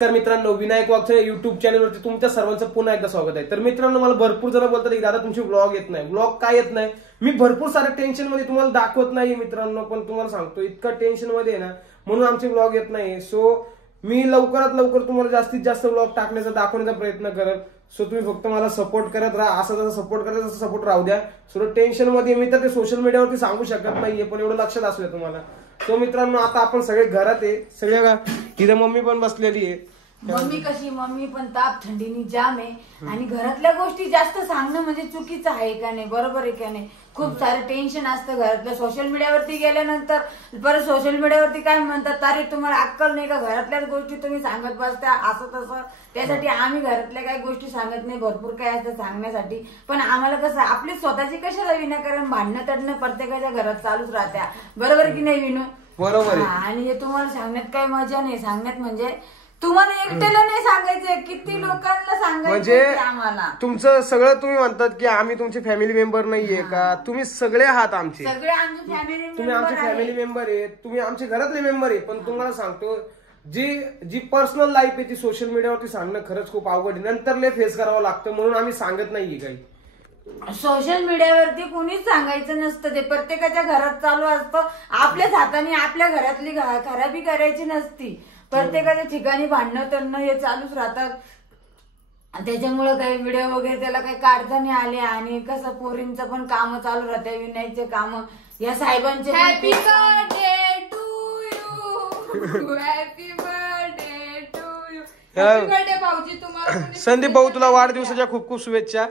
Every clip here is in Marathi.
तर मित्रांनो, विनायक वाघ युट्यूब चॅनलवरती तुमच्या सर्वांचं पुन्हा एकदा स्वागत आहे। तर मित्रांनो, मला भरपूर जण बोलतात की दादा तुमचे व्लॉग येत नाही। व्लॉग काय येत नाही, मी भरपूर सारे टेन्शन मध्ये तुम्हाला दाखवत नाही मित्रांनो, पण तुम्हाला सांगतो इतका टेन्शन मध्ये आहे ना, म्हणून आमचे व्लॉग येत नाही। सो मी लवकरात लवकर तुम्हाला जास्तीत जास्त व्लॉग टाकण्याचा दाखवण्याचा प्रयत्न करेल। सो तुम्ही फक्त मला सपोर्ट करत राहा, असा जसा सपोर्ट करायचा तसा सपोर्ट राहू द्या। थोडं टेन्शन मध्ये मी तर ते सोशल मीडियावरती सांगू शकत नाहीये, पण एवढं लक्षात असलं तुम्हाला। सो मित्रांनो, आता आपण सगळे घरात आहे, सगळ्या इथे मम्मी पण बसलेली आहे। मम्मी कशी, मम्मी पण ताप थंडीनी जाम आहे आणि घरातल्या गोष्टी जास्त सांगणं म्हणजे चुकीचं आहे का नाही, बरोबर आहे का नाही। खूप सारं टेन्शन असतं घरातलं। सोशल मीडियावरती गेल्यानंतर परत सोशल मीडियावरती काय म्हणतात, अरे तुम्हाला अक्कल नाही का, घरातल्याच गोष्टी तुम्ही सांगत बसता असं तसं। त्यासाठी आम्ही घरातल्या काही गोष्टी सांगत नाही, भरपूर काय असतं सांगण्यासाठी, पण आम्हाला कसं आपली स्वतःची कशाला विनाकारण भांडणं तडणं प्रत्येकाच्या घरात चालूच राहत्या, बरोबर की नाही विनू? बरोबर। आणि हे तुम्हाला सांगण्यात काही मजा नाही, सांगण्यात म्हणजे तुम्हाला एकट्याला नाही सांगायचं, किती लोकांना सांगायचं म्हणजे आम्हाला। तुमचं सगळं तुम्ही म्हणतात की आम्ही तुमचे फॅमिली मेंबर नाहीये का, तुम्ही सगळे आहात आमचे, सगळे आमचे फॅमिली, तुम्ही आमचे फॅमिली मेंबर आहे, तुम्ही आमचे घरातले मेंबर आहे। पण तुम्हाला सांगतो जी पर्सनल लाईफ आहे ती सोशल मीडियावरती सांगणं खरंच खूप अवघड आहे, नंतर लय फेस करावं लागतं, म्हणून आम्ही सांगत नाहीये काही। सोशल मीडियावरती कुणीच सांगायचं नसतं, ते प्रत्येकाच्या घरात चालू असतं। आपल्याच हाताने आपल्या घरातली खराबी करायची नसती, प्रत्येकाच्या ठिकाणी भांडणं तडणं हे चालूच राहतात। त्याच्यामुळे काही व्हिडिओ वगैरे त्याला काही काढता नाही आले, आणि कसं पोरींचं पण काम चालू राहते, विनायकचे काम, या साहेबांचे happy birthday to you, happy birthday to you, happy birthday भाऊजी तुम्हाला। संदीप भाऊ, तुला वाढदिवसाच्या खूप खूप शुभेच्छा।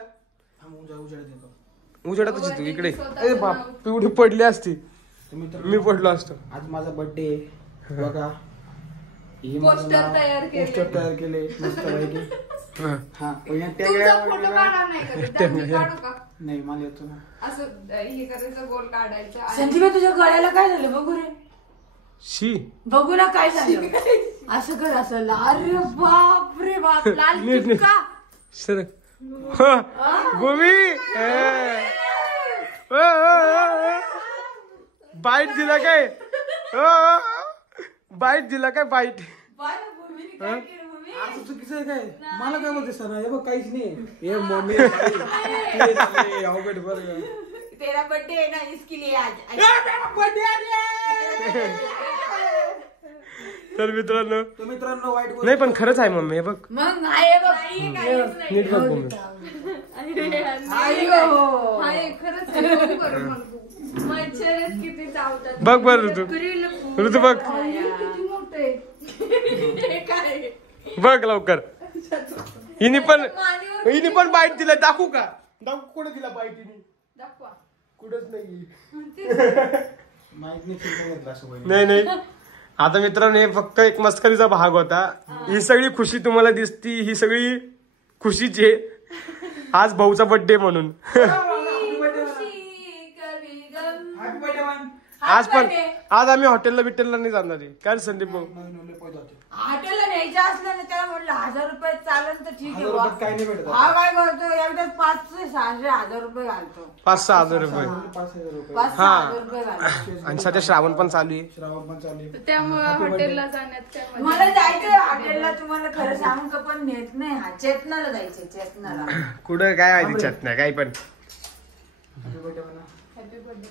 उजेडातच तू इकडे, अरे बाप, पिवडी पडली असती, मी पडलो असतो। आज माझा बर्थडे बघा, पोस्टर तयार केले मस्त पैकी। हा, तुमचा फोटो काढा नाही का, मी काढू का? नाही, मला येतो ना असं हे करायचं, गोल काढायचं। संजीव तुझ्या गळ्याला काय झालं बघू रे, शी बघू ना काय झालं, असं कर असं, अरे बाप रे बाप, लाल टिक्का सर गोमी बाईट दिला काय, बाईट दिला काय, बाईट चुकीचं आहे काय, मला काय म्हणते सर, हे बघ काहीच नाही, हे मम्मी अवघड बरं, तेरा बर्थडे है ना, इसके लिए आज तर मित्रांनो, वाईट नाही पण खरंच आहे मम्मी, हे बघ मग आहे बघ, नीट बघ मम्मी, मच्छरच किती चावतात, बघ बर ऋतू, ऋतू बघ, किती मोठे काय बघ लवकर, हिने पण बाईट दिला, दाखवू का, दाखवू कुठे दिला बाईट हिने, दाखवा कुठंच नाही, माहित नाही, नाही नाही। आता मित्रांनो, हे फक्त एक मस्करीचा भाग होता, ही सगळी खुशी तुम्हाला दिसती, ही सगळी खुशीची आहे आज भाऊचा बर्थडे म्हणून। आज आम्ही हॉटेलला बिटेलला नाही जाणार आहे, काय संदीप भाऊ? हॉटेलला न्यायचं असलं ना, त्याला म्हटलं 1000 रुपये चालेल तर ठीक आहे, काय नाही भेटत, हा काय करतो एकदाच 500-600 रुपये घालतो, 5-6 हजार रुपये, 5,000 रुपये, 5,000 रुपये घालतो। आणि सध्या श्रावण पण चालू आहे, श्रावण पण चालू आहे, त्यामुळे हॉटेलला जाण्यात काय मजा मला जायचंय हॉटेलला, तुम्हाला खरं सांगू का, पण नेत नाही, हा चेतनाला जायचंय, चेतनाला। कुठं काय माहिती चट नाही काही पण, हॅपी बर्थडे म्हणा, हॅपी बर्थडे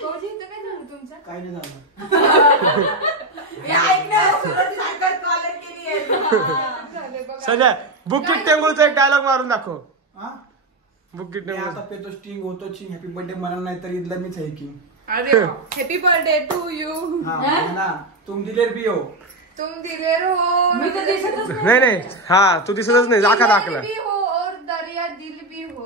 भाऊजी, इथं काय झालं तुमचं? काय नाही झालं, हे ऐक ना, सुरत साखर कॉलर केली आहे। सध्या बुकिट टेंगुलचा एक डायलॉग मारून दाखव, हा बुकिट मी टेंगुल। आता पेतो स्टिंग होतो चिंग, हॅपी बर्थडे म्हणाल नाही तर इथला मीच आहे की, अरे हॅपी बर्थडे टू यू, हा ना, तुम दिलेर भी हो, तुम दिलेर हो, मी तर दिसतच नाही नाही, हा तू दिसतच नाही, दाखा दाखला, भी हो और दरिया दिल भी हो,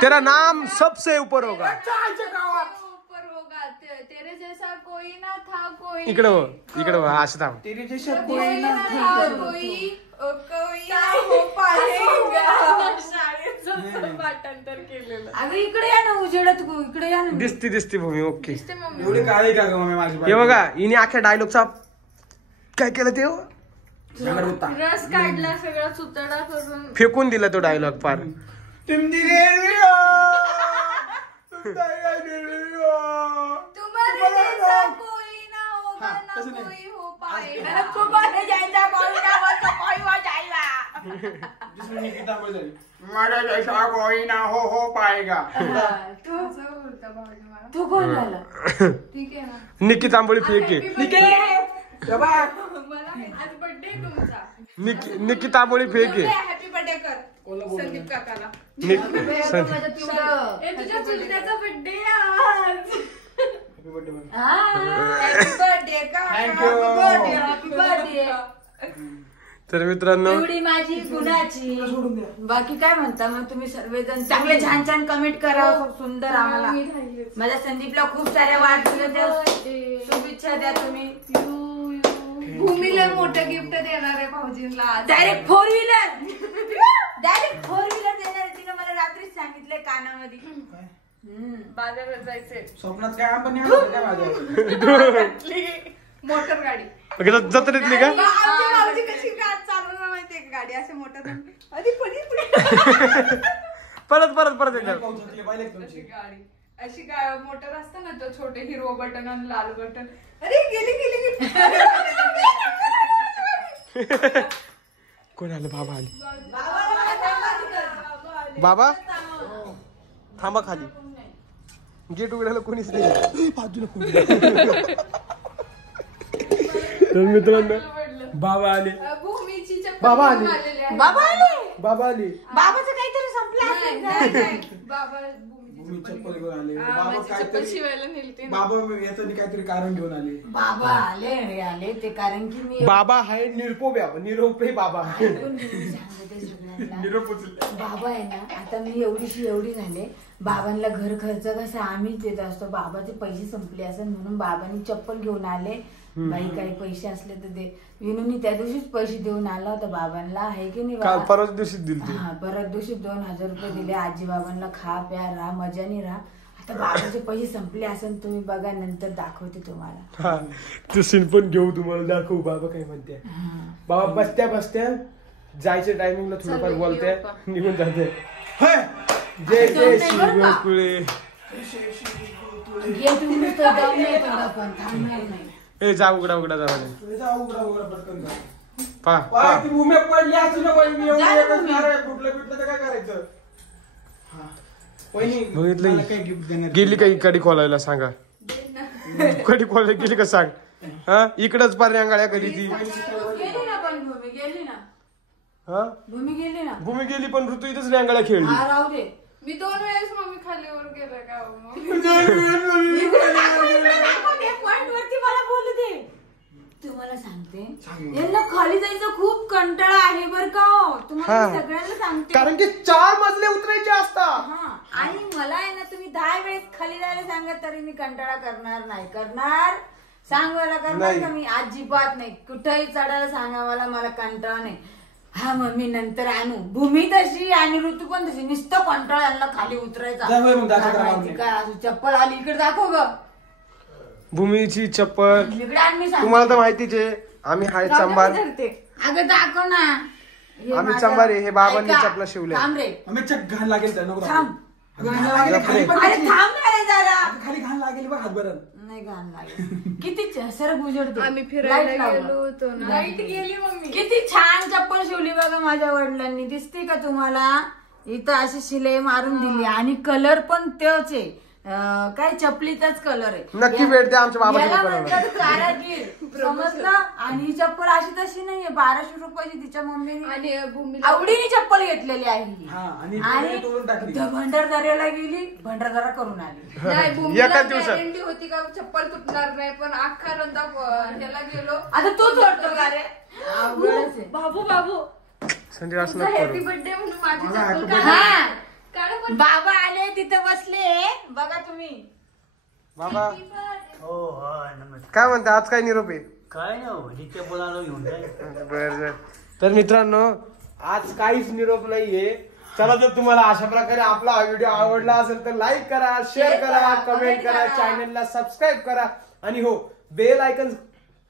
तेरा नाम सबसे ऊपर होगा, ऊपर होगा, तेरे जैसा कोई ना था कोई, इकडे हो, इकडे हो, असं थांब, तेरी जैसा कोई कोई ना ना था कोई, कोई ना हो पाएगा, शाळेचं पाठांतर केलेलं। अगं इकडे या ना, उजेडात इकडे या ना, दिसती भूमी, ओके। दिसते मम्मी, एवढी काळी का ग मम्मी माझी, हे बघा, हिने अख्ख्या डायलॉगचा काय केलं ते, रस काढला सगळा सुतडा करून, फेकून दिला तो डायलॉग पार, तुम दिलेर भी हो, तुम तुम्हारे जैसा कोई ना दुसरी निकी तांबळे झाली. मला जैसा कोई ना हो पाएगा. तू असं बोलता भाऊजी मला. तू कोण झाला? ठीक आहे ना. निकी तांबोळी फेक आहे. Happy birthday. मला आज बर्थडे तुमचा. निकी तांबोळी फेक आहे. हॅपी बर्थडे कर संदीप काकाला. माझं पिवळं. ए तुझ्या चुलत्याचा बर्थडे आज. हॅपी बर्थडे म्हण. हॅपी बर्थडे का? Thank you. Happy birthday. तर मित्रांनो एवढी माझी गुणाची. सोडून द्या. बाकी काय म्हणता मग तुम्ही सर्वजण चांगले छान छान कमेंट करा. खूप सुंदर आम्हाला. मी राहिले. माझ्या संदीपला खूप साऱ्या Birthday. शुभेच्छा द्या तुम्ही. भूमीला मोठं गिफ्ट देणार आहे भाऊजींना आज. Direct 4 wheeler. डायरेक्ट 4 व्हीलर देणार आहे. तिने मला रात्रीच सांगितलंय कानामध्ये. बाजारात जायचंय. स्वप्नात काय आपण नाही आणलं काय माझ्या. मोटर गाडी. जत्रेतली का? आमची भाऊजी कशी कार चालवणार माहितीये का गाडी असे मोटर आधी पुढे परत परत परत एकदा. पाऊस थकले पाहिले का अशी तुमची. गाडी अशी काय मोटर असतं ना तो छोटे हिरवं बटन आणि लाल बटन. अरे गेली गेली कोण आलं? बाबा आले. बाबा थांबा खाली. गेट उघडायला कोणीच नाही. तर मित्रांनो बाबा आले. भूमीची चप्पल बाबा घेऊन आले. आलेले आहे. बाबा आले. बाबा आले. बाबाचं काहीतरी संपलं असेल ना. नाही. बाबा भूमीची भूमी चप्पल घेऊन आले. हा, बाबा माझी चप्पल काहीतरी शिवायला नेलती ना. बाबा याचं काहीतरी कारण घेऊन आले. बाबा आले रे आले ते कारण की मी बाबा आहे निरपोप्या निरोपे बाबा. ऐकून घेऊन सांगते सगळ्यांना. बाबा आहे ना आता मी एवढी झाले. बाबांना घर खर्च कसा आम्हीच देत असतो. बाबाचे पैसे संपले असेल म्हणून बाबांनी चप्पल घेऊन आले. बाई काही पैसे असले तर दे. विनूनी त्या दिवशीच पैसे देऊन आला होता बाबांना आहे की नाही काल बाबा? परवाच दिवशी दिली. हा परत दिवशी 2000 रुपये दिले. आजी बाबांना खा प्या राहा मजानी राहा. आता बाबाचे पैसे संपले असेल तुम्ही बघा नंतर दाखवते तुम्हाला. हा तू सीन पण घेऊ तुम्हाला दाखवू. बाबा काय म्हणते. बाबा बसत्या बसत्या जायच्या टायमिंगला थोडंफार चल, बोलते येऊ का? निघून जाते. होय. जय जय जाऊ श्री नाही बरं का? गोकुळे. गेट उघडून तर दम नाही तुला पण थांबणार नाही. ए जा उघडा उघडा जा म्हणे. तुझा उघडा उघडा पटकन जा. पा पाय ती भूमी पडली असं ना वहिनी एवढी जा ना एकच भूमी. नारळ फुटलं बिटलं तर काय करायचं. हा. वहिनी बघितलं मला काय गिफ्ट देणार. गेली का कडी खोलायला सांगा. कडी खोलायला गेली का सांग. हा इकडच पार रांगाळ्या कधी ती. गेली ना पण भूमी गेली ना. हा भूमी गेली ना. भूमी गेली पण ऋतू इथंच रांगाळ्या खेळली. हा राहू दे. मी 2 वेळेस मम्मी खाली वर गेलं का हो मग? पॉइंट वरती मला बोलू दे. तुम्हाला सांगते सांग. यांना खाली जायचं खूप कंटाळा आहे बर का हो. तुम्हाला हा. सगळ्यांना सांगते. कारण की 4 मजले उतरायचे असतात. हा आणि मला आहे ना तुम्ही 10 वेळेस खाली जायला सांगा तरी मी कंटाळा करणार नाही. करणार सांगायला करणार नाही. का मी अजिबात नाही. कुठेही चढायला सांगा मला कंटाळा नाही. हा मम्मी नंतर आणू. भूमी तशी आणि ऋतू पण तशी नुसतं कंटाळा यांना खाली उतरायचा. जा बरं मग, दाखव काय जरा माहिती मागणी. काय असं चप्पल आली इकडे दाखव ग. भूमीची चप्पल इकडे आण मी सांगते. तुम्हाला तर माहितीच आहे. आम्ही हाय चांबार. अगं दाखव ना. हे आम्ही माझं- चांबारे, हे बाबांनी ऐका. चपला शिवल्या. थांब रे. आम्ही चक घाण लागेल त्या नको थांब. अगं, घाण लागेल खाली पण अरे किती. थांब ना रे जरा. अगं, खाली घाण लागेल बघ हात बरं. नाही घाण लागेल. किती सर उजडते. आम्ही फिरायला Light लावलं. गेलो होतो ना. लाईट गेली मम्मी. किती छान चप्पल शिवली बघा माझ्या वडिलांनी. दिसते का तुम्हाला? इथं अशी शिलाई मारून दिली आणि कलर पण तोच आहे. काय चपलीचाच कलर आहे. नक्की भेट द्या आमच्या बाबाच्या याला दुकानावर. म्हणतात कारागीर. समजलं? आणि ही चप्पल अशी तशी नाहीये. 1200 रुपयाची तिच्या मम्मीने आणि भूमीला आवडीने चप्पल घेतलेली आहे ही. हा, आणि आणि तोडून टाकली. भंडारदऱ्याला गेली. भंडारदरा करून आली. नाही भूमीला एकाच दिवसात. गॅरंटी होती का चप्पल तुटणार नाही पण अख्खा रंदा ह्याला गेलो. आता तू जोडतो का रे? अवघडच आहे. बाबू संधी असं तुझा नको हॅपी करू. बर्थडे म्हणून माझी मला चप्पल happy काढा. हा. काढा पण. बाबा आले तिथं बसले. बघा तुम्ही. बाबा हो हा नमस्कार. काय म्हणता आज काय निरोप आहे. काय नाही हो जिथे बोलायला घेऊन जाईल. बर तर मित्रांनो आज काहीच निरोप नाहीये. चला जर तुम्हाला अशा प्रकारे आपला हा व्हिडिओ आवडला असेल तर लाईक करा, शेअर करा, कमेंट करा, चॅनलला सबस्क्राईब करा आणि हो bell icon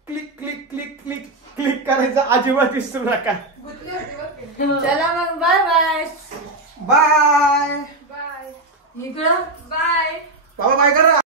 click click click click click करायचं अजिबात विसरू नका. गुतली होती बघ की. चला मग बाय बाय. बाय बाय इकडं बाय. बाबा बाय करा.